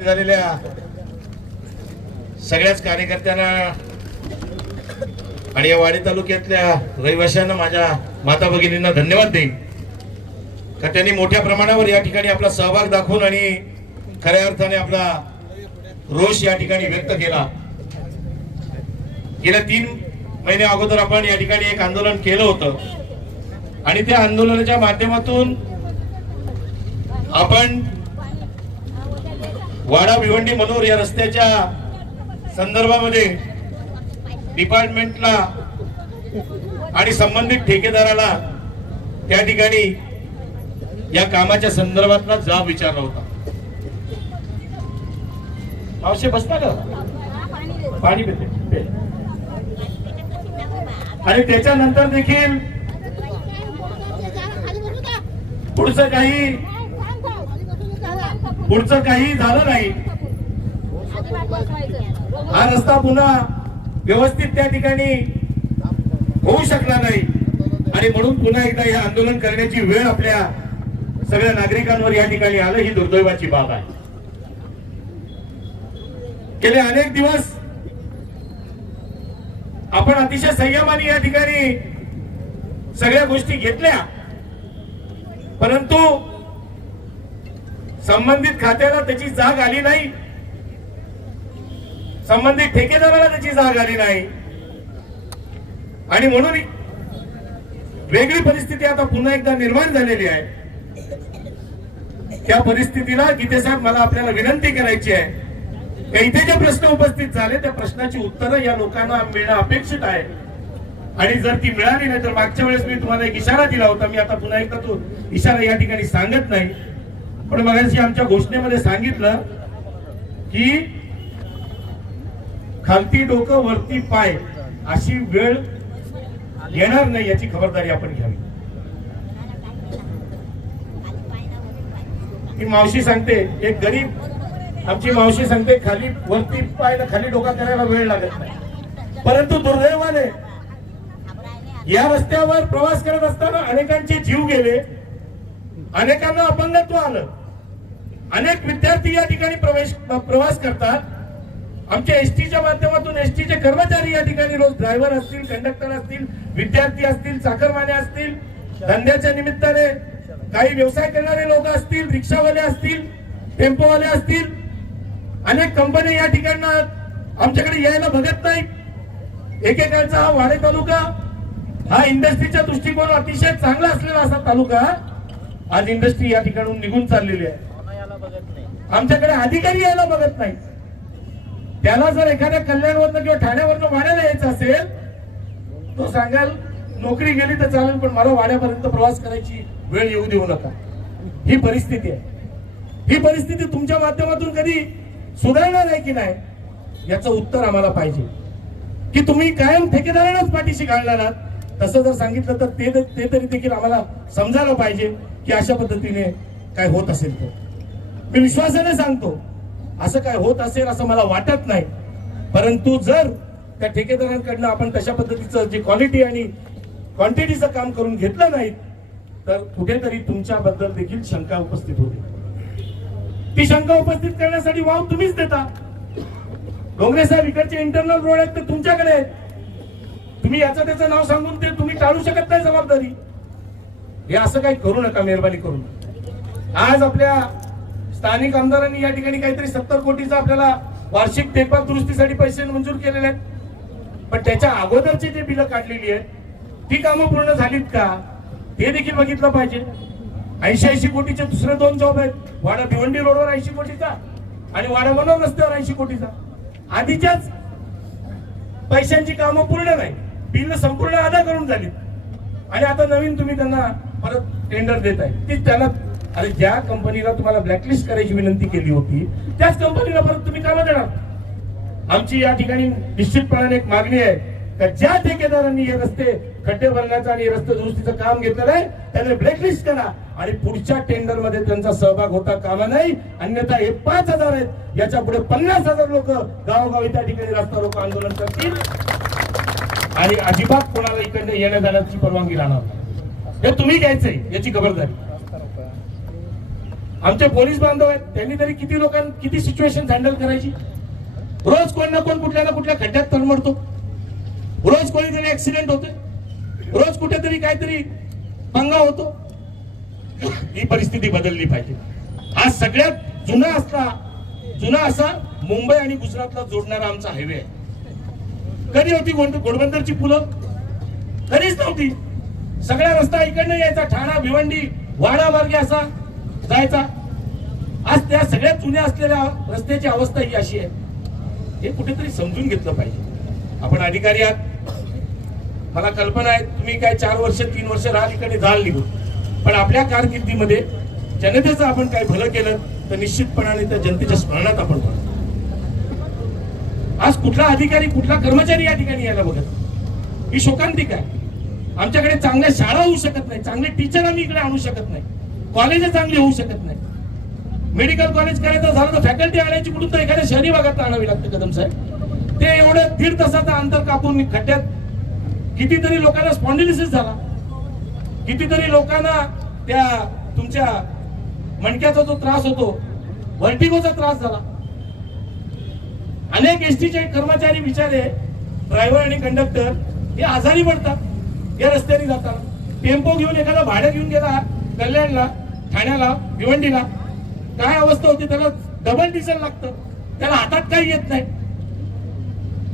झालेल्या सगळ्याच कार्यकर्त्यांना आणि या वाडी तालुक्यातल्या रहिवाशांना माझ्या माता भगिनींना धन्यवाद देईन. का त्यांनी मोठ्या प्रमाणावर या ठिकाणी आपला सहभाग दाखवून आणि खऱ्या अर्थाने आपला रोष या ठिकाणी व्यक्त केला. गेल्या तीन महिने अगोदर आपण या ठिकाणी एक आंदोलन केलं होतं. आणि त्या आंदोलनाच्या माध्यमातून आपण वाडा भिवंडी मनोर या रस्त्याच्या संदर्भामध्ये डिपार्टमेंटला आणि संबंधित ठेकेदाराला त्या ठिकाणी या कामाच्या संदर्भातला जाब विचारला होता. मावशे बसता का? पाणी पिते. आणि त्याच्यानंतर देखील पुढचं काही पुढचं काही झालं नाही. हा रस्ता पुन्हा व्यवस्थित त्या ठिकाणी होऊ शकला नाही. आणि म्हणून पुन्हा एकदा हे आंदोलन करण्याची वेळ आपल्या सगळ्या नागरिकांवर या ठिकाणी आलं ही दुर्दैवाची बाब आहे. गेले अनेक दिवस आपण अतिशय संयमाने या ठिकाणी सगळ्या गोष्टी घेतल्या. परंतु संबंधित खात्याला त्याची जाग आली नाही. संबंधित ठेकेदाराला त्याची जाग आली नाही. आणि म्हणून वेगळी परिस्थिती आता पुन्हा एकदा निर्माण झालेली आहे. त्या परिस्थितीला गीते साहेब मला आपल्याला विनंती करायची आहे. का इथे जे प्रश्न उपस्थित झाले त्या प्रश्नाची उत्तरं या लोकांना मिळणं अपेक्षित आहे. आणि जर ती मिळाली नाही तर मागच्या वेळेस मी तुम्हाला एक इशारा दिला होता. मी आता पुन्हा एकदा तो इशारा या ठिकाणी सांगत नाही. पण मगाशी आमच्या घोषणेमध्ये सांगितलं की खालती डोकं वरती पाय अशी वेळ येणार नाही याची खबरदारी आपण घ्यावी. ती मावशी सांगते एक गरीब आमची मावशी सांगते खाली वरती पाय खाली डोका करायला वेळ लागत नाही. परंतु दुर्दैवाने या रस्त्यावर प्रवास करत असताना अनेकांचे जीव गेले. अनेकांना अपंगत्व आलं. अनेक विद्यार्थी या ठिकाणी प्रवेश प्रवास करतात. आमच्या एसटीच्या माध्यमातून एसटीचे कर्मचारी या ठिकाणी रोज ड्रायव्हर असतील कंडक्टर असतील विद्यार्थी असतील चाकरमाने असतील धंद्याच्या निमित्ताने काही व्यवसाय करणारे लोक असतील रिक्षावाले असतील टेम्पोवाले असतील अनेक कंपन्या या ठिकाणं आमच्याकडे यायला बघत नाहीत. एकेकाळचा हा वाडे तालुका हा इंडस्ट्रीच्या दृष्टिकोन अतिशय चांगला असलेला असा तालुका. आज इंडस्ट्री या ठिकाणून निघून चाललेली आहे. आमच्याकडे अधिकारी यायला बघत नाही. त्याला जर एखाद्या कल्याणवरनं किंवा ठाण्यावरनं वाड्याला यायचं असेल तो सांगाल नोकरी गेली तर चालेल पण मला वाड्यापर्यंत प्रवास करायची वेळ येऊ देऊ नका. ही परिस्थिती आहे. ही परिस्थिती तुमच्या माध्यमातून कधी सुधारणार आहे की नाही याचं उत्तर आम्हाला पाहिजे. की तुम्ही कायम ठेकेदारांनाच पाठीशी घालणार आहात? तसं जर सांगितलं तर ते ते तरी देखील आम्हाला समजायला पाहिजे की अशा पद्धतीने काय होत असेल तर मी विश्वासाने सांगतो असं काय होत असेल असं मला वाटत नाही. परंतु जर त्या ठेकेदारांकडनं आपण तशा पद्धतीचं जे क्वालिटी आणि क्वांटिटीचं काम करून घेतलं नाही तर कुठेतरी तुमच्याबद्दल देखील शंका उपस्थित होते. ती शंका उपस्थित करण्यासाठी वाव तुम्हीच देता. डोंगरे साहेब इकडचे इंटरनल रोड आहेत ते तुमच्याकडे आहेत. तुम्ही याचं त्याचं नाव सांगून ते तुम्ही टाळू शकत नाही जबाबदारी. हे असं काही करू नका मेहरबानी करून आज आपल्या स्थानिक आमदारांनी या ठिकाणी काहीतरी सत्तर कोटीचा आपल्याला वार्षिक टेपा दुरुस्तीसाठी पैसे मंजूर केलेले आहेत. पण त्याच्या अगोदरची जे बिलं काढलेली आहेत ती कामं पूर्ण झालीत का? ते देखील बघितलं पाहिजे. ऐंशी ऐंशी कोटीचे दुसरे दोन जॉब आहेत. वाडा भिवंडी रोडवर ऐंशी कोटीचा आणि वाडा मनोर रस्त्यावर ऐंशी कोटीचा. आधीच्याच पैशांची कामं पूर्ण नाही बिल संपूर्ण अदा करून झाली. आणि आता नवीन तुम्ही त्यांना परत टेंडर देत आहे ती त्यांना अरे ज्या कंपनीला तुम्हाला ब्लॅकलिस्ट करायची विनंती केली होती त्याच कंपनीला परत तुम्ही कामं देणार. आमची या ठिकाणी निश्चितपणाने एक मागणी आहे का ज्या ठेकेदारांनी हे रस्ते खड्डे भरण्याचं आणि रस्ते दुरुस्तीचं काम घेतलेलं आहे त्यांनी ब्लॅकलिस्ट करा. आणि पुढच्या टेंडरमध्ये त्यांचा सहभाग होता कामा नाही अन्यथा हे पाच हजार आहेत. याच्यापुढे पन्नास हजार लोक गावोगावी त्या ठिकाणी रस्ता रोको आंदोलन करतील. आणि अजिबात कोणाला इकडनं येण्या जाण्याची परवानगी राहणार नाही. हे तुम्ही घ्यायचंय याची खबरदारी. आमचे पोलीस बांधव आहेत त्यांनी तरी किती लोकांना किती सिच्युएशन हँडल करायची? रोज कोण ना कोण कुठल्या ना कुठल्या खड्ड्यात तळमडतो. रोज कोणीतरी ऍक्सिडेंट होते रोज कुठेतरी काहीतरी पंगा होतो. ही परिस्थिती बदलली पाहिजे. हा सगळ्यात जुना असला जुना असा मुंबई आणि गुजरातला जोडणारा आमचा हायवे आहे. कधी होती घोडबंदरची पुलं कधीच नव्हती. सगळा रस्ता इकडनं यायचा ठाणा भिवंडी वाडा मार्गे असा जायचा. आज त्या सगळ्यात जुन्या असलेल्या रस्त्याची अवस्था ही अशी आहे. हे कुठेतरी समजून घेतलं पाहिजे. आपण अधिकारी आहात. मला कल्पना आहे तुम्ही काय चार वर्ष तीन वर्ष राहाल इकडे जाल निघून. पण आपल्या कारकिर्दीमध्ये जनतेचं आपण काय भलं केलं तर निश्चितपणाने त्या जनतेच्या स्मरणात आपण पडतो आज कुठला अधिकारी कुठला कर्मचारी या ठिकाणी यायला बघत? ही शोकांतिक आहे. आमच्याकडे चांगल्या शाळा होऊ शकत नाही चांगले टीचर आम्ही इकडे आणू शकत नाही. कॉलेज चांगली होऊ शकत नाही. मेडिकल कॉलेज करायचं झालं तर फॅकल्टी आणायची कुठून तर एखाद्या शहरी भागात आणावी लागते कदम साहेब. ते एवढं दीड तासाचं अंतर कापून खड्ड्यात कितीतरी लोकांना स्पॉन्डिलिसिस झाला. कितीतरी लोकांना त्या तुमच्या मणक्याचा जो त्रास होतो व्हर्टिगोचा त्रास झाला. अनेक एसटीचे कर्मचारी बिचारे ड्रायव्हर आणि कंडक्टर हे आजारी पडतात. या रस्त्याने जातात टेम्पो घेऊन एखादा भाडं घेऊन गेला कल्याणला ठाण्याला भिवंडीला. काय अवस्था होती? त्याला डबल डिझेल लागतं. त्याला हातात काही येत नाही.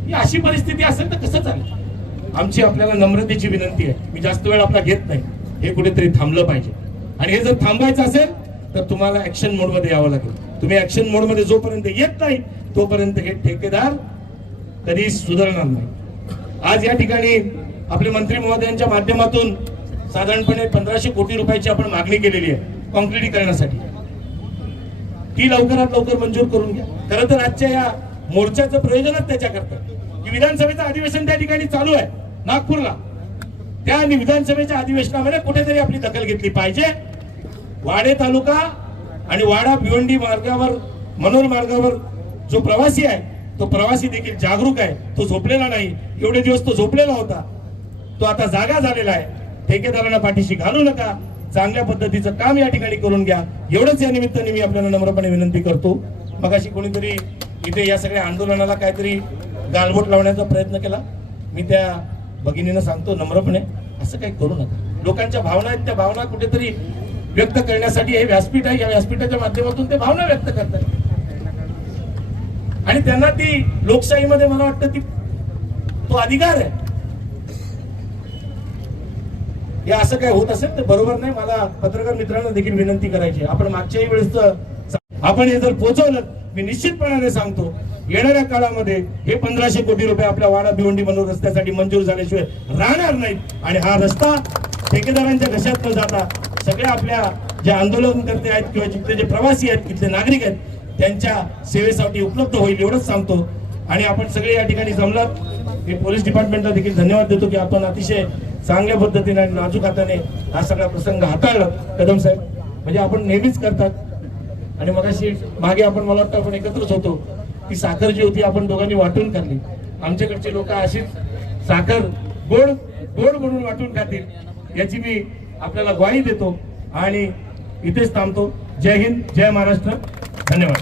ही अशी परिस्थिती असेल तर कसं चालेल? आमची आपल्याला नम्रतेची विनंती आहे. मी जास्त वेळ आपला घेत नाही. हे कुठेतरी थांबलं पाहिजे. आणि हे जर थांबायचं असेल तर तुम्हाला ऍक्शन मोडमध्ये यावं लागेल. तुम्ही ऍक्शन मोडमध्ये जोपर्यंत येत नाही तोपर्यंत हे ठेकेदार कधी सुधारणार नाही. आज या ठिकाणी आपले मंत्री महोदयांच्या माध्यमातून साधारणपणे पंधराशे कोटी रुपयाची आपण मागणी केलेली आहे कॉन्क्रिटीकरणासाठी ती लवकरात लवकर मंजूर करून घ्या. खरं तर आजच्या या मोर्चाचं प्रयोजनच त्याच्याकरता की विधानसभेचं अधिवेशन त्या ठिकाणी चालू आहे नागपूरला. त्या आणि विधानसभेच्या अधिवेशनामध्ये कुठेतरी आपली दखल घेतली पाहिजे. वाडे तालुका आणि वाडा भिवंडी मार्गावर मनोर मार्गावर जो प्रवासी आहे तो प्रवासी देखील जागरूक आहे तो झोपलेला नाही एवढे दिवस तो झोपलेला होता. तो आता जागा झालेला आहे. ठेकेदारांना पाठीशी घालू नका. चांगल्या पद्धतीचं काम या ठिकाणी करून घ्या. एवढंच या निमित्ताने मी आपल्याला नम्रपणे विनंती करतो. मग अशी कोणीतरी इथे या सगळ्या आंदोलनाला काहीतरी गालबोट लावण्याचा प्रयत्न केला. मी त्या भगिनीनं सांगतो नम्रपणे असं काही करू नका. लोकांच्या भावना आहेत त्या भावना कुठेतरी व्यक्त करण्यासाठी हे व्यासपीठ आहे. या व्यासपीठाच्या माध्यमातून ते भावना व्यक्त करतात. आणि त्यांना ती लोकशाहीमध्ये मला वाटतं ती तो अधिकार आहे. हे असं काय होत असेल तर बरोबर नाही. मला पत्रकार मित्रांना देखील विनंती करायची आपण मागच्याही वेळेस आपण हे जर पोहोचवलं मी निश्चितपणाने सांगतो येणाऱ्या काळामध्ये हे पंधराशे कोटी रुपये आपल्या वाडा भिवंडी मनोर रस्त्यासाठी मंजूर झाल्याशिवाय राहणार नाहीत. आणि हा रस्ता ठेकेदारांच्या घशात न जाता सगळ्या आपल्या जे आंदोलनकर्ते आहेत किंवा जिथले जे प्रवासी आहेत तिथले नागरिक आहेत त्यांच्या सेवेसाठी उपलब्ध होईल एवढंच सांगतो. आणि आपण सगळे या ठिकाणी जमलात. मी पोलीस डिपार्टमेंटला देखील धन्यवाद देतो की आपण अतिशय चांगल्या पद्धतीने आणि नाजूक हाताने हा सगळा प्रसंग हाताळला. कदम साहेब म्हणजे आपण नेहमीच करतात. आणि मगाशी मागे आपण मला वाटतं आपण एकत्रच होतो. ती साखर जी होती आपण दोघांनी वाटून खाल्ली. आमच्याकडचे लोक अशीच साखर गोड गोड म्हणून वाटून खातील. याची मी आपल्याला ग्वाही देतो. आणि इथेच थांबतो. जय हिंद जय महाराष्ट्र. धन्यवाद.